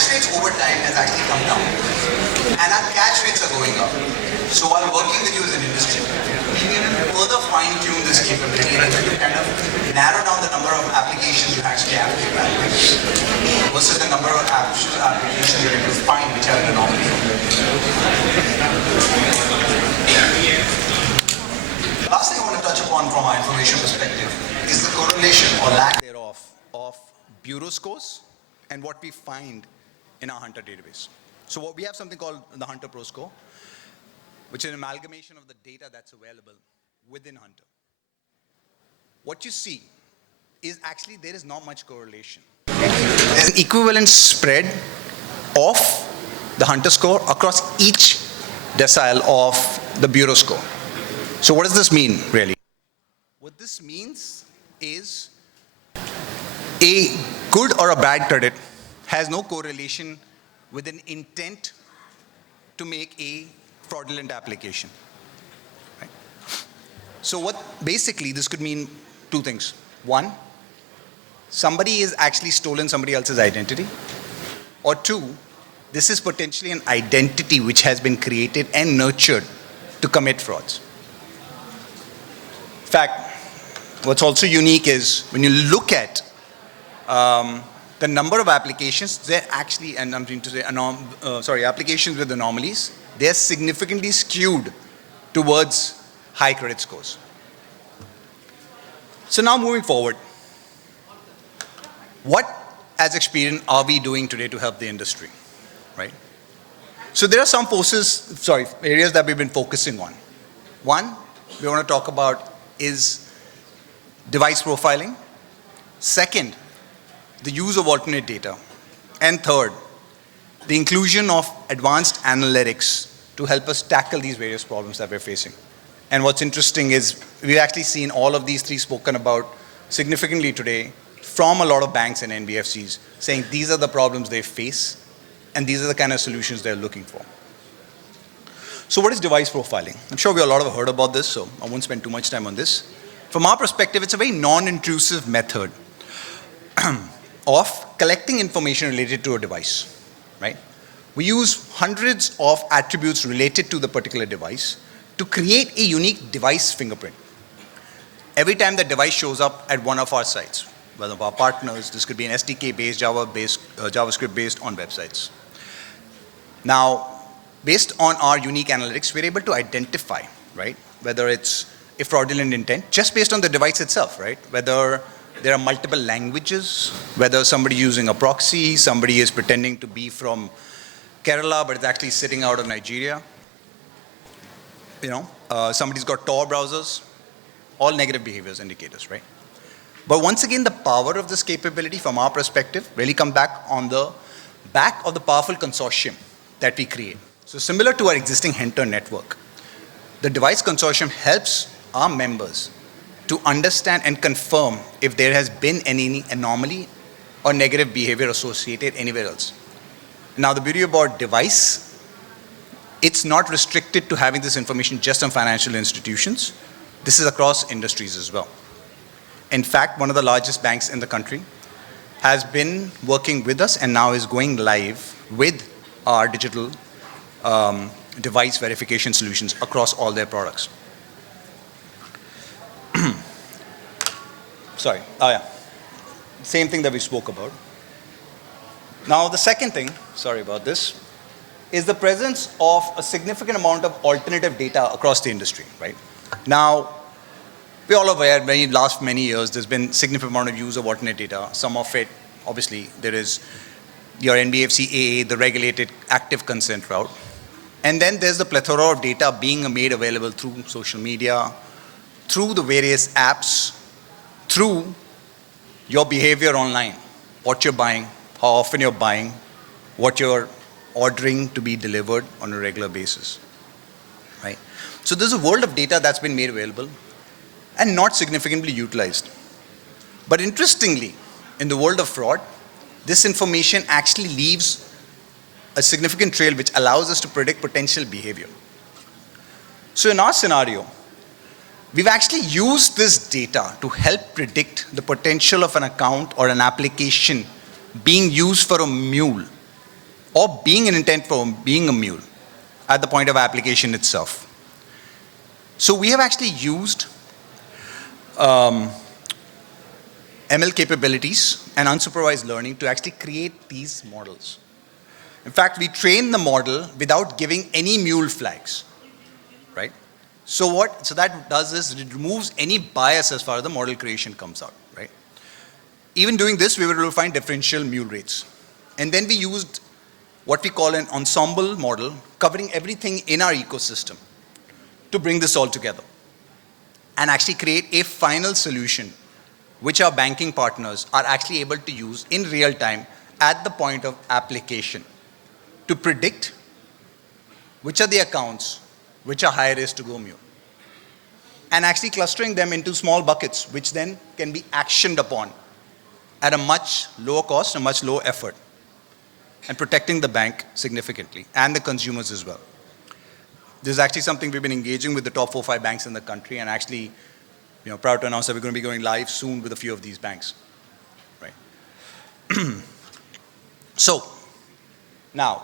catch rates over time has actually come down. And our catch rates are going up. So while working with you as an industry, we can further fine-tune this capability and to kind of narrow down the number of applications you actually have to evaluate versus the number of applications you're able to find which have an anomaly. The last thing I want to touch upon from our information perspective is the correlation or lack thereof of bureau scores and what we find in our Hunter database. So we have something called the Hunter Pro Score, which is an amalgamation of the data that's available within Hunter. What you see is actually there is not much correlation. There's an equivalent spread of the Hunter score across each decile of the bureau score. So what does this mean, really? What this means is a good or a bad credit has no correlation with an intent to make a fraudulent application. Right? So what basically this could mean two things. One, somebody is actually stolen somebody else's identity. Or two, this is potentially an identity which has been created and nurtured to commit frauds. In fact, what's also unique is when you look at the number of applications, they're actually, and I'm going to say, applications with anomalies, they're significantly skewed towards high credit scores. So now moving forward, what as Experian are we doing today to help the industry, right? So there are some areas that we've been focusing on. One, we want to talk about is device profiling. Second, the use of alternate data. And third, the inclusion of advanced analytics to help us tackle these various problems that we're facing. And what's interesting is we've actually seen all of these three spoken about significantly today from a lot of banks and NBFCs saying these are the problems they face and these are the kind of solutions they're looking for. So what is device profiling? I'm sure we all have heard about this, so I won't spend too much time on this. From our perspective, it's a very non-intrusive method of collecting information related to a device, right? We use hundreds of attributes related to the particular device to create a unique device fingerprint. Every time the device shows up at one of our sites, one of our partners, this could be an SDK-based, JavaScript-based on websites. Now, based on our unique analytics, we're able to identify, right, whether it's a fraudulent intent, just based on the device itself, right? Whether there are multiple languages, whether somebody using a proxy, somebody is pretending to be from Kerala, but it's actually sitting out of Nigeria. Somebody's got Tor browsers, all negative behaviors indicators, right? But once again, the power of this capability from our perspective really come back on the back of the powerful consortium that we create. So similar to our existing Hunter network, the device consortium helps our members to understand and confirm if there has been any anomaly or negative behavior associated anywhere else. Now the beauty about device, it's not restricted to having this information just on financial institutions. This is across industries as well. In fact, one of the largest banks in the country has been working with us and now is going live with our digital device verification solutions across all their products. Same thing that we spoke about. Now the second thing, sorry about this, is the presence of a significant amount of alternative data across the industry, right? Now, we're all aware, last many years, there's been significant amount of use of alternate data. Some of it, obviously, there is your NBFC AA, the regulated active consent route. And then there's the plethora of data being made available through social media, through the various apps, through your behavior online, what you're buying, how often you're buying, what you're ordering to be delivered on a regular basis, right? So there's a world of data that's been made available and not significantly utilized. But interestingly, in the world of fraud, this information actually leaves a significant trail which allows us to predict potential behavior. So in our scenario, we've actually used this data to help predict the potential of an account or an application being used for a mule or being an intent for being a mule at the point of application itself. So we have actually used ML capabilities and unsupervised learning to actually create these models. In fact, we train the model without giving any mule flags, right? So that does is it removes any bias as far as the model creation comes out, right? Even doing this, we were able to find differential mule rates. And then we used what we call an ensemble model covering everything in our ecosystem to bring this all together and actually create a final solution which our banking partners are actually able to use in real time at the point of application to predict which are the accounts which are high risk to go mule, and actually clustering them into small buckets which then can be actioned upon at a much lower cost, a much lower effort, and protecting the bank significantly and the consumers as well. This is actually something we've been engaging with the top 4 or 5 banks in the country, and actually, proud to announce that we're going to be going live soon with a few of these banks, right? So, now,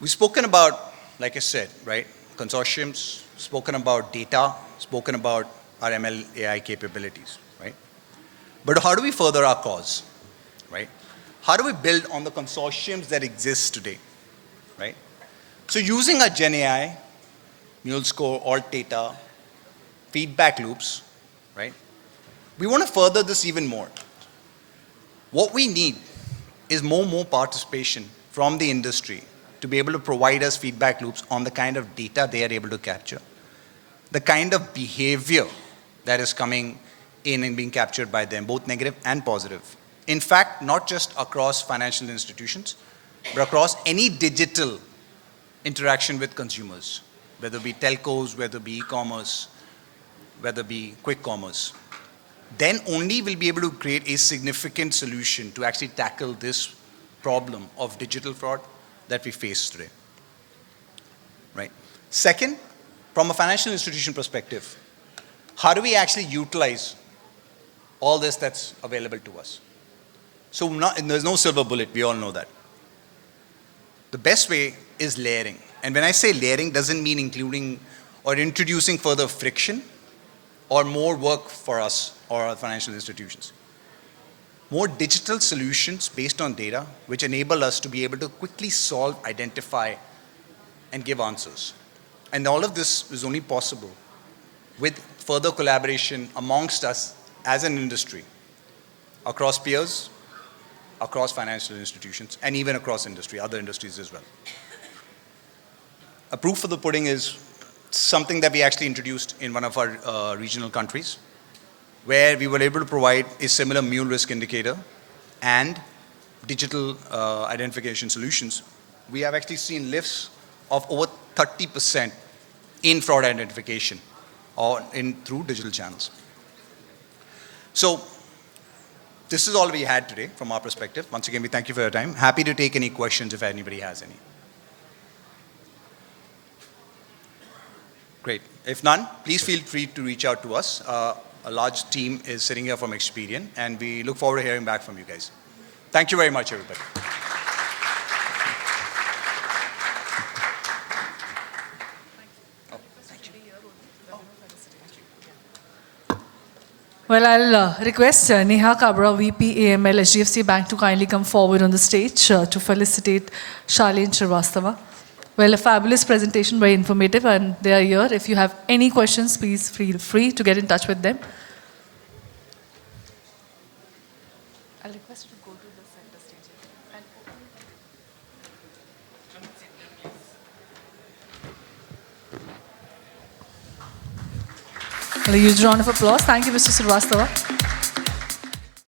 we've spoken about, like I said, right, consortiums, spoken about data, spoken about our ML AI capabilities, right? But how do we further our cause, right? How do we build on the consortiums that exist today, right? So using our Gen AI, MuleScore, alt data, feedback loops, right? We want to further this even more. What we need is more participation from the industry to be able to provide us feedback loops on the kind of data they are able to capture, the kind of behavior that is coming in and being captured by them, both negative and positive. In fact, not just across financial institutions, but across any digital interaction with consumers, whether it be telcos, whether it be e-commerce, whether it be quick commerce. Then only we'll be able to create a significant solution to actually tackle this problem of digital fraud that we face today, right? Second, from a financial institution perspective, how do we actually utilize all this that's available to us? So there's no silver bullet, we all know that. The best way is layering. And when I say layering, doesn't mean including or introducing further friction or more work for us or our financial institutions. More digital solutions based on data which enable us to be able to quickly solve, identify, and give answers. And all of this is only possible with further collaboration amongst us as an industry, across peers, across financial institutions, and even across industry, other industries as well. A proof of the pudding is something that we actually introduced in one of our regional countries, where we were able to provide a similar mule risk indicator and digital identification solutions. We have actually seen lifts of over 30% in fraud identification or through digital channels. So this is all we had today from our perspective. Once again, we thank you for your time. Happy to take any questions if anybody has any. Great. If none, please feel free to reach out to us. A large team is sitting here from Experian, and we look forward to hearing back from you guys. Thank you very much, everybody. Well, I'll request Neha Kabra, VP AML, HDFC Bank, to kindly come forward on the stage to felicitate Shaleen Srivastava. Well, a fabulous presentation, very informative, and they are here. If you have any questions, please feel free to get in touch with them. I'll request you to go to the center stage. A huge round of applause. Thank you, Mr. Srivastava.